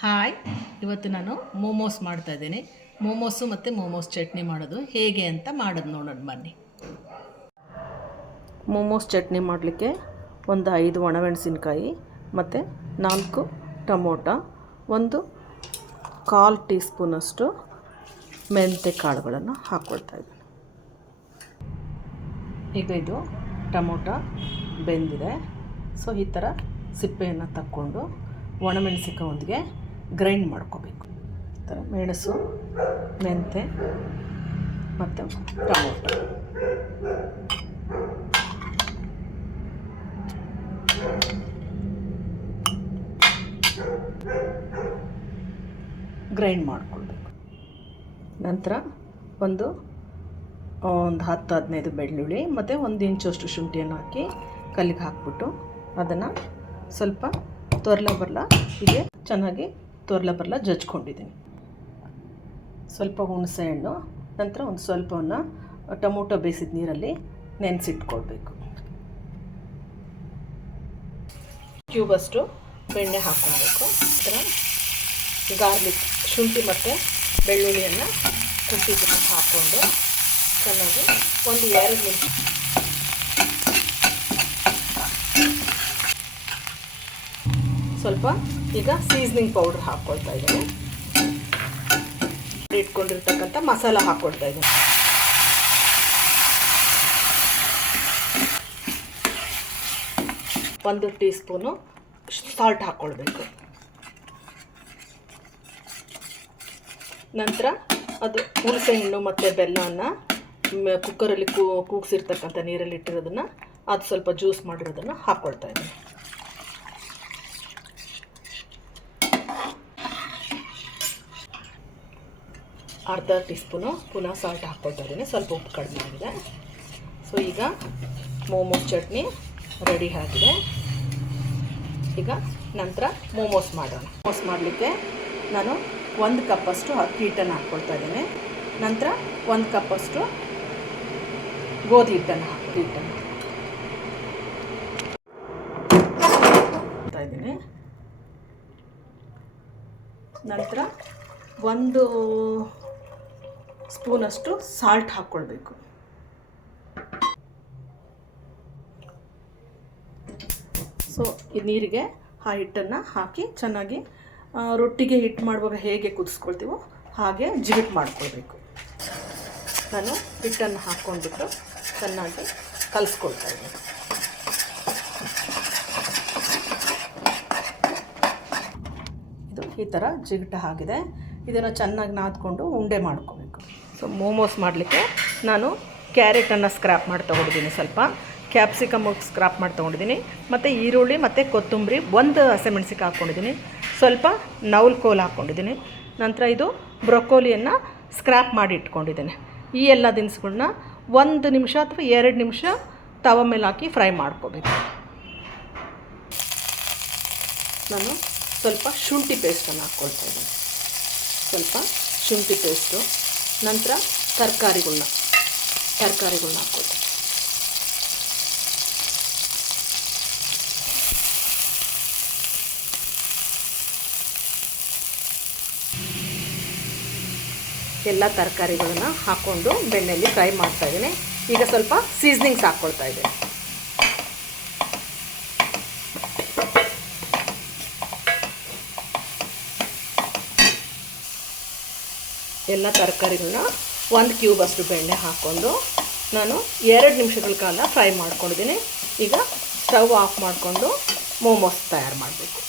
Hi, ಇವತ್ತು ನಾನು ಮೋಮೋಸ್ ಮಾಡ್ತಾಯಿದ್ದೀನಿ. ಮೋಮೋಸು ಮತ್ತು ಮೋಮೋಸ್ ಚಟ್ನಿ ಮಾಡೋದು ಹೇಗೆ ಅಂತ ಮಾಡೋದು ನೋಡೋಣ ಬನ್ನಿ. ಮೋಮೋಸ್ ಚಟ್ನಿ ಮಾಡಲಿಕ್ಕೆ ಒಂದು 5 ಒಣಮೆಣಸಿನ್ಕಾಯಿ ಮತ್ತು 4 ಟೊಮೊಟೊ, 1/4 ಟೀ ಸ್ಪೂನಷ್ಟು ಮೆಂತ್ಯ ಕಾಳುಗಳನ್ನು ಹಾಕ್ಕೊಳ್ತಾಯಿದ್ದೀನಿ. ಈಗ ಇದು ಟೊಮೊಟೊ ಬೆಂದಿದೆ. ಸೊ ಈ ಥರ ಸಿಪ್ಪೆಯನ್ನು ತಕ್ಕೊಂಡು ಒಣಮೆಣಸಿನಕಾಯಿಯೊಂದಿಗೆ ಗ್ರೈಂಡ್ ಮಾಡ್ಕೋಬೇಕು. ಈ ಥರ ಮೆಣಸು, ಮೆಂತ್ಯ ಮತ್ತು ಟೊಮೊಟೊ ಗ್ರೈಂಡ್ ಮಾಡ್ಕೊಳ್ಬೇಕು. ನಂತರ ಒಂದು 10-15 ಬೆಳ್ಳುಳ್ಳಿ ಮತ್ತು 1 ಇಂಚಷ್ಟು ಶುಂಠಿಯನ್ನು ಹಾಕಿ ಕಲ್ಲಿಗೆ ಹಾಕ್ಬಿಟ್ಟು ಅದನ್ನು ಸ್ವಲ್ಪ ಹೀಗೆ ಚೆನ್ನಾಗಿ ಜಜ್ಕೊಂಡಿದ್ದೀನಿ. ಸ್ವಲ್ಪ ಹುಣಸೆ ಹಣ್ಣು, ನಂತರ ಒಂದು ಸ್ವಲ್ಪವನ್ನು ಟೊಮೊಟೊ ಬೇಯಿಸಿದ ನೀರಲ್ಲಿ ನೆನೆಸಿಟ್ಕೊಳ್ಬೇಕು. ಕ್ಯೂಬಷ್ಟು ಬೆಣ್ಣೆ ಹಾಕ್ಕೊಳ್ಬೇಕು. ನಂತರ ಗಾರ್ಲಿಕ್, ಶುಂಠಿ ಮತ್ತು ಬೆಳ್ಳುಳ್ಳಿಯನ್ನು ಕುಟ್ಟಿದ್ದನ್ನು ಹಾಕ್ಕೊಂಡು ಚೆನ್ನಾಗಿ 1-2 ನಿಮಿಷ ಸ್ವಲ್ಪ ಈಗ ಸೀಸ್ನಿಂಗ್ ಪೌಡ್ರ್ ಹಾಕ್ಕೊಳ್ತಾ ಇದ್ದೀನಿ. ಇಟ್ಕೊಂಡಿರ್ತಕ್ಕಂಥ ಮಸಾಲ ಹಾಕ್ಕೊಳ್ತಾ ಇದ್ದೀನಿ. ಒಂದು ಟೀ ಸ್ಪೂನು ಸಾಲ್ಟ್ ಹಾಕ್ಕೊಳ್ಬೇಕು. ನಂತರ ಅದು ಹುಣಸೆ ಹಣ್ಣು ಮತ್ತು ಬೆಲ್ಲವನ್ನು ಕುಕ್ಕರಲ್ಲಿ ಕೂಗಿಸಿರ್ತಕ್ಕಂಥ ನೀರಲ್ಲಿ ಇಟ್ಟಿರೋದನ್ನು ಅದು ಸ್ವಲ್ಪ ಜ್ಯೂಸ್ ಮಾಡಿರೋದನ್ನು ಹಾಕ್ಕೊಳ್ತಾ ಇದ್ದೀನಿ. ಅರ್ಧ ಟೀ ಸ್ಪೂನು ಪುನಃ ಸಾಲ್ಟ್ ಹಾಕ್ಕೊಳ್ತಾ ಇದ್ದೀನಿ. ಸ್ವಲ್ಪ ಉಪ್ಪು ಕಡಿಮೆ ಆಗಿದೆ. ಸೊ ಈಗ ಮೋಮೋಸ್ ಚಟ್ನಿ ರೆಡಿ ಆಗಿದೆ. ಈಗ ನಂತರ ಮೋಮೋಸ್ ಮಾಡೋಣ. ಮೋಮೋಸ್ ಮಾಡಲಿಕ್ಕೆ ನಾನು 1 ಕಪ್ಪಷ್ಟು ಅಕ್ಕಿ ಹಿಟ್ಟನ್ನು ಹಾಕ್ಕೊಳ್ತಾ ಇದ್ದೀನಿ. ನಂತರ 1 ಕಪ್ಪಷ್ಟು ಗೋಧಿ ಹಿಟ್ಟನ್ನು ಹಾಕ್ತಾ ಇದ್ದೀನಿ. ನಂತರ 1 ಸ್ಪೂನಷ್ಟು ಸಾಲ್ಟ್ ಹಾಕ್ಕೊಳ್ಬೇಕು. ಸೊ ಈ ನೀರಿಗೆ ಆ ಹಿಟ್ಟನ್ನು ಹಾಕಿ ಚೆನ್ನಾಗಿ ರೊಟ್ಟಿಗೆ ಹಿಟ್ಟು ಮಾಡುವಾಗ ಹೇಗೆ ಕುದಿಸ್ಕೊಳ್ತೀವೋ ಹಾಗೆ ಜಿಗಿಟ್ ಮಾಡ್ಕೊಳ್ಬೇಕು. ನಾನು ಹಿಟ್ಟನ್ನು ಹಾಕ್ಕೊಂಡ್ಬಿಟ್ಟು ಚೆನ್ನಾಗಿ ಕಲಿಸ್ಕೊಳ್ತಾ ಇದ್ದೀನಿ. ಇದು ಈ ಥರ ಜಿಗಿಟ ಆಗಿದೆ. ಇದನ್ನು ಚೆನ್ನಾಗಿ ನಾದ್ಕೊಂಡು ಉಂಡೆ ಮಾಡ್ಕೋಬೇಕು. ಸೊ ಮೋಮೋಸ್ ಮಾಡಲಿಕ್ಕೆ ನಾನು ಕ್ಯಾರೆಟನ್ನು ಸ್ಕ್ರ್ಯಾಪ್ ಮಾಡಿ ತೊಗೊಂಡಿದ್ದೀನಿ, ಸ್ವಲ್ಪ ಕ್ಯಾಪ್ಸಿಕಮ್ ಸ್ಕ್ರಾಪ್ ಮಾಡಿ ತೊಗೊಂಡಿದ್ದೀನಿ, ಮತ್ತು ಈರುಳ್ಳಿ ಮತ್ತು ಕೊತ್ತಂಬರಿ, 1 ಹಸಿಮೆಣಸಿಗೆ ಹಾಕ್ಕೊಂಡಿದ್ದೀನಿ, ಸ್ವಲ್ಪ ನವಲ್ಕೋಲು ಹಾಕ್ಕೊಂಡಿದ್ದೀನಿ. ನಂತರ ಇದು ಬ್ರೊಕೋಲಿಯನ್ನು ಸ್ಕ್ರ್ಯಾಪ್ ಮಾಡಿ ಇಟ್ಕೊಂಡಿದ್ದೀನಿ. ಈ ಎಲ್ಲ ದಿನಸುಗಳನ್ನ 1 ನಿಮಿಷ ಅಥವಾ 2 ನಿಮಿಷ ತವ ಮೇಲೆ ಹಾಕಿ ಫ್ರೈ ಮಾಡ್ಕೋಬೇಕು. ನಾನು ಸ್ವಲ್ಪ ಶುಂಠಿ ಪೇಸ್ಟನ್ನು ಹಾಕ್ಕೊಳ್ತಾ ಇದ್ದೀನಿ. ಸ್ವಲ್ಪ ಶುಂಠಿ ಪೇಸ್ಟು, ನಂತರ ತರಕಾರಿಗಳನ್ನ ಹಾಕ್ಕೊಳ್ತೀನಿ. ಎಲ್ಲ ತರಕಾರಿಗಳನ್ನ ಹಾಕ್ಕೊಂಡು ಬೆಣ್ಣೆಯಲ್ಲಿ ಫ್ರೈ ಮಾಡ್ತಾಯಿದ್ದೀನಿ. ಈಗ ಸ್ವಲ್ಪ ಸೀಸ್ನಿಂಗ್ಸ್ ಹಾಕ್ಕೊಳ್ತಾ ಇದ್ದೀನಿ. ಎಲ್ಲ ತರಕಾರಿಗಳನ್ನ 1 ಕ್ಯೂಬಷ್ಟು ಬೆಣ್ಣೆ ಹಾಕ್ಕೊಂಡು ನಾನು 2 ನಿಮಿಷಗಳ ಕಾಲ ಫ್ರೈ ಮಾಡ್ಕೊಂಡಿದ್ದೀನಿ. ಈಗ ಸ್ಟವ್ ಆಫ್ ಮಾಡಿಕೊಂಡು ಮೋಮೋಸ್ ತಯಾರು ಮಾಡಬೇಕು.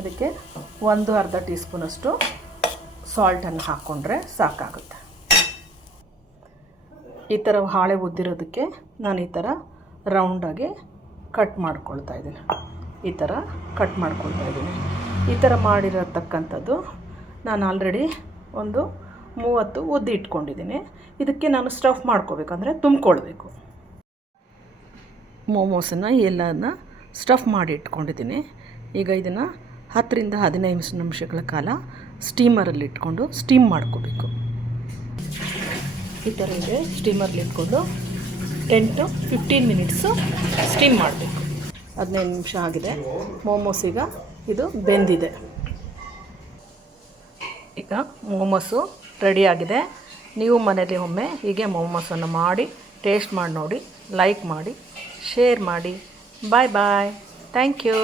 ಇದಕ್ಕೆ 1/2 ಟೀ ಸ್ಪೂನಷ್ಟು ಸಾಲ್ಟನ್ನು ಹಾಕ್ಕೊಂಡ್ರೆ ಸಾಕಾಗುತ್ತೆ. ಈ ಥರ ಹಾಳೆ ಉದ್ದಿರೋದಕ್ಕೆ ನಾನು ಈ ಥರ ರೌಂಡಾಗಿ ಕಟ್ ಮಾಡ್ಕೊಳ್ತಾ ಇದ್ದೀನಿ. ಈ ಥರ ಕಟ್ ಮಾಡ್ಕೊಳ್ತಾ ಇದ್ದೀನಿ. ಈ ಥರ ಮಾಡಿರತಕ್ಕಂಥದ್ದು ನಾನು ಆಲ್ರೆಡಿ ಒಂದು 30 ಉದ್ದಿ ಇಟ್ಕೊಂಡಿದ್ದೀನಿ. ಇದಕ್ಕೆ ನಾನು ಸ್ಟಫ್ ಮಾಡ್ಕೋಬೇಕಂದ್ರೆ ತುಂಬಿಕೊಳ್ಬೇಕು. ಮೋಮೋಸನ್ನು ಎಲ್ಲನ ಸ್ಟಫ್ ಮಾಡಿ ಇಟ್ಕೊಂಡಿದ್ದೀನಿ. ಈಗ ಇದನ್ನು 10-15 ನಿಮಿಷಗಳ ಕಾಲ ಸ್ಟೀಮರಲ್ಲಿ ಇಟ್ಕೊಂಡು ಸ್ಟೀಮ್ ಮಾಡ್ಕೋಬೇಕು. ಈ ಥರ ಇದೆ, ಸ್ಟೀಮರಲ್ಲಿ ಇಟ್ಕೊಂಡು 10-15 ಮಿನಿಟ್ಸು ಸ್ಟೀಮ್ ಮಾಡಬೇಕು. 15 ನಿಮಿಷ ಆಗಿದೆ. ಮೋಮೋಸ್ ಈಗ ಇದು ಬೆಂದಿದೆ. ಈಗ ಮೋಮೋಸು ರೆಡಿಯಾಗಿದೆ. ನೀವು ಮನೇಲಿ ಒಮ್ಮೆ ಹೀಗೆ ಮೋಮೋಸನ್ನು ಮಾಡಿ ಟೇಸ್ಟ್ ಮಾಡಿ ನೋಡಿ, ಲೈಕ್ ಮಾಡಿ, ಶೇರ್ ಮಾಡಿ. Bye bye. Thank you.